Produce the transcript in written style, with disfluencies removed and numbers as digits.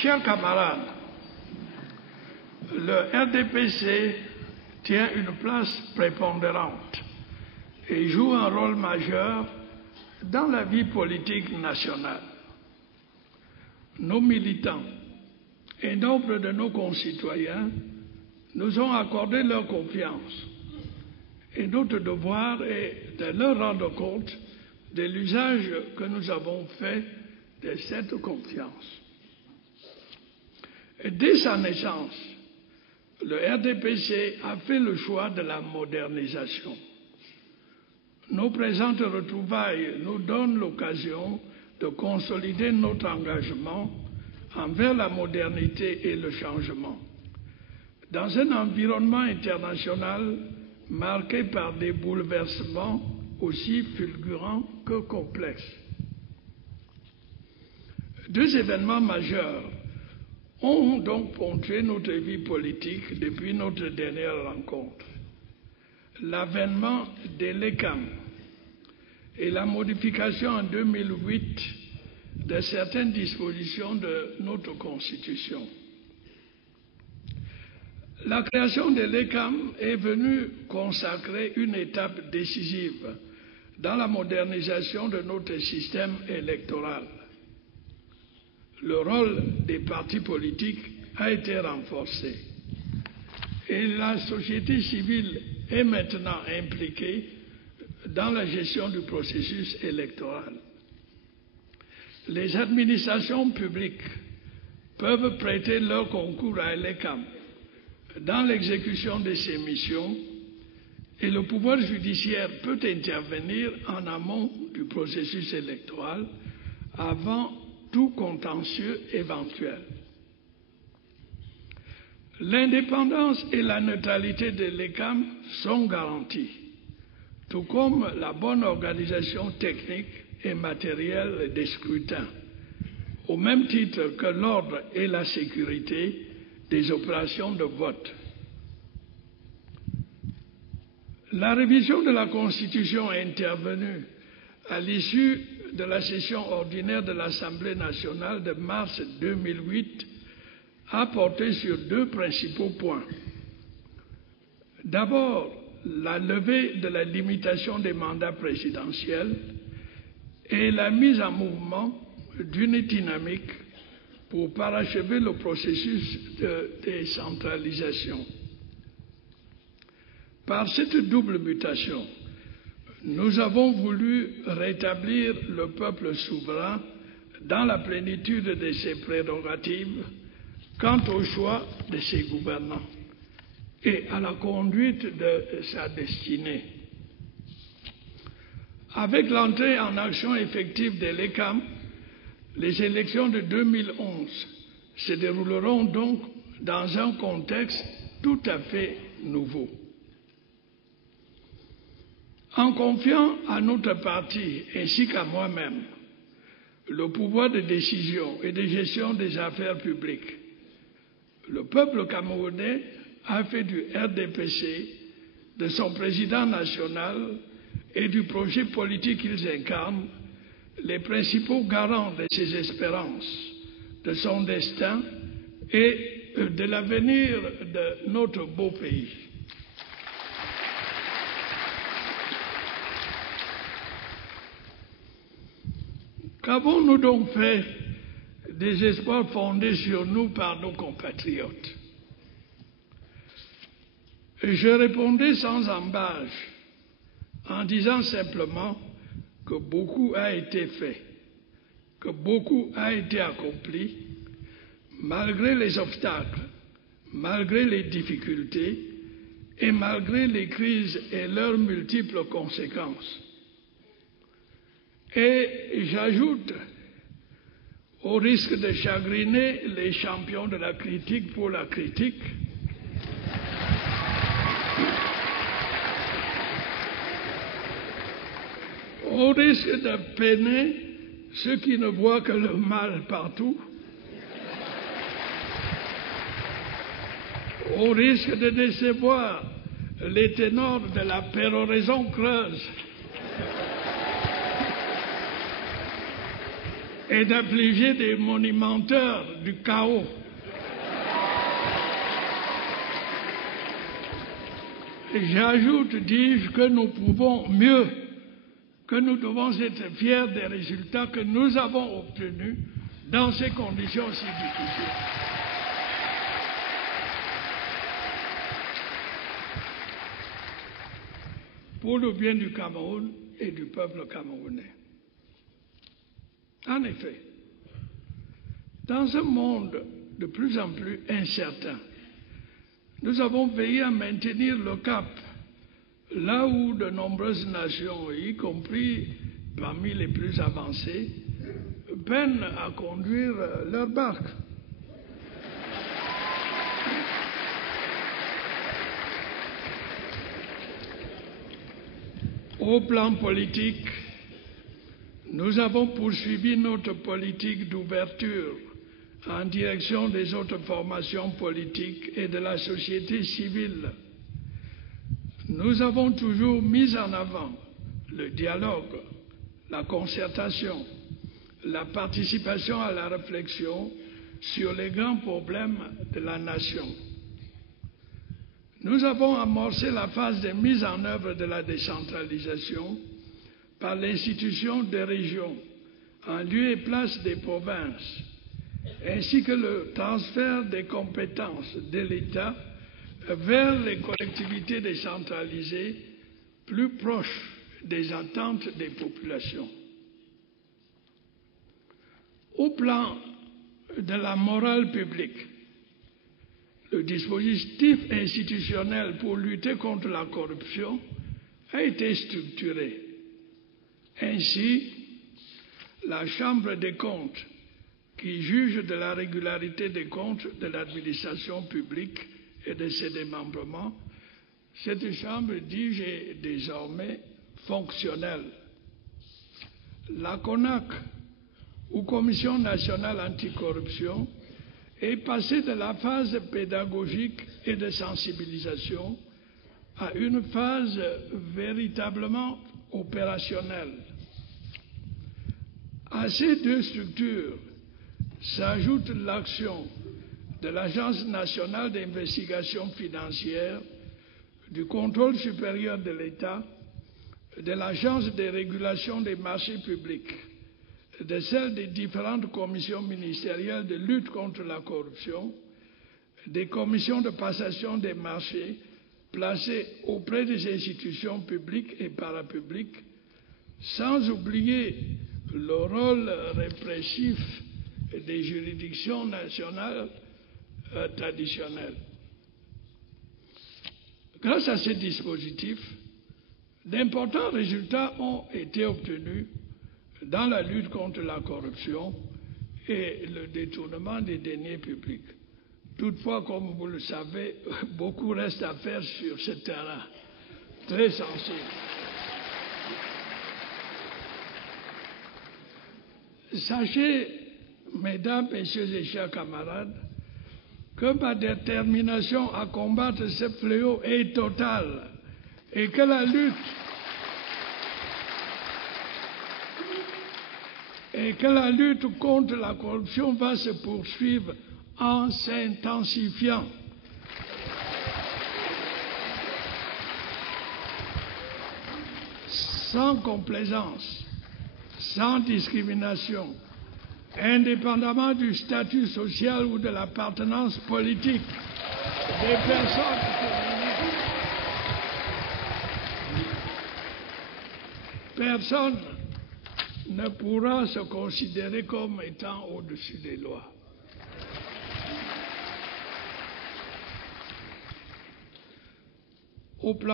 Chers camarades, le RDPC tient une place prépondérante et joue un rôle majeur dans la vie politique nationale. Nos militants et nombre de nos concitoyens nous ont accordé leur confiance et notre devoir est de leur rendre compte de l'usage que nous avons fait de cette confiance. Et dès sa naissance, le RDPC a fait le choix de la modernisation. Nos présentes retrouvailles nous donnent l'occasion de consolider notre engagement envers la modernité et le changement. Dans un environnement international marqué par des bouleversements aussi fulgurants que complexes. Deux événements majeurs ont donc ponctué notre vie politique depuis notre dernière rencontre. L'avènement de l'ECAM et la modification en 2008 de certaines dispositions de notre Constitution. La création de l'ECAM est venue consacrer une étape décisive dans la modernisation de notre système électoral. Le rôle des partis politiques a été renforcé et la société civile est maintenant impliquée dans la gestion du processus électoral. Les administrations publiques peuvent prêter leur concours à l'ECAM dans l'exécution de ses missions et le pouvoir judiciaire peut intervenir en amont du processus électoral avant tout contentieux éventuel. L'indépendance et la neutralité de l'ECAM sont garanties, tout comme la bonne organisation technique et matérielle des scrutins, au même titre que l'ordre et la sécurité des opérations de vote. La révision de la Constitution intervenue à l'issue de la session ordinaire de l'Assemblée nationale de mars 2008 a porté sur deux principaux points. D'abord, la levée de la limitation des mandats présidentiels et la mise en mouvement d'une dynamique pour parachever le processus de décentralisation. Par cette double mutation, nous avons voulu rétablir le peuple souverain dans la plénitude de ses prérogatives quant au choix de ses gouvernants et à la conduite de sa destinée. Avec l'entrée en action effective de l'ECAM, les élections de 2011 se dérouleront donc dans un contexte tout à fait nouveau. En confiant à notre parti ainsi qu'à moi-même le pouvoir de décision et de gestion des affaires publiques, le peuple camerounais a fait du RDPC, de son président national et du projet politique qu'ils incarnent les principaux garants de ses espérances, de son destin et de l'avenir de notre beau pays. Qu'avons-nous donc fait des espoirs fondés sur nous par nos compatriotes? Je répondais sans embâche en disant simplement que beaucoup a été fait, que beaucoup a été accompli, malgré les obstacles, malgré les difficultés et malgré les crises et leurs multiples conséquences. Et j'ajoute, au risque de chagriner les champions de la critique pour la critique, au risque de peiner ceux qui ne voient que le mal partout, au risque de décevoir les ténors de la péroraison creuse, et d'affliger des monumenteurs du chaos. J'ajoute, dis-je, que nous pouvons mieux, que nous devons être fiers des résultats que nous avons obtenus dans ces conditions si difficiles. Pour le bien du Cameroun et du peuple camerounais. En effet, dans un monde de plus en plus incertain, nous avons veillé à maintenir le cap, là où de nombreuses nations, y compris parmi les plus avancées, peinent à conduire leur barque. Au plan politique, nous avons poursuivi notre politique d'ouverture en direction des autres formations politiques et de la société civile. Nous avons toujours mis en avant le dialogue, la concertation, la participation à la réflexion sur les grands problèmes de la nation. Nous avons amorcé la phase de mise en œuvre de la décentralisation par l'institution des régions en lieu et place des provinces, ainsi que le transfert des compétences de l'État vers les collectivités décentralisées plus proches des attentes des populations. Au plan de la morale publique, le dispositif institutionnel pour lutter contre la corruption a été structuré. Ainsi, la Chambre des comptes, qui juge de la régularité des comptes de l'administration publique et de ses démembrements, cette Chambre, dis-je, est désormais fonctionnelle. La CONAC, ou Commission nationale anticorruption, est passée de la phase pédagogique et de sensibilisation à une phase véritablement opérationnelle. À ces deux structures s'ajoute l'action de l'Agence nationale d'investigation financière, du contrôle supérieur de l'État, de l'Agence de régulation des marchés publics, de celle des différentes commissions ministérielles de lutte contre la corruption, des commissions de passation des marchés placées auprès des institutions publiques et parapubliques, sans oublier le rôle répressif des juridictions nationales traditionnelles. Grâce à ces dispositifs, d'importants résultats ont été obtenus dans la lutte contre la corruption et le détournement des deniers publics. Toutefois, comme vous le savez, beaucoup reste à faire sur ce terrain très sensible. Sachez, mesdames, messieurs et chers camarades, que ma détermination à combattre ce fléau est totale et que la lutte contre la corruption va se poursuivre en s'intensifiant. Sans complaisance, sans discrimination, indépendamment du statut social ou de l'appartenance politique des personnes. Personne ne pourra se considérer comme étant au-dessus des lois. Au plan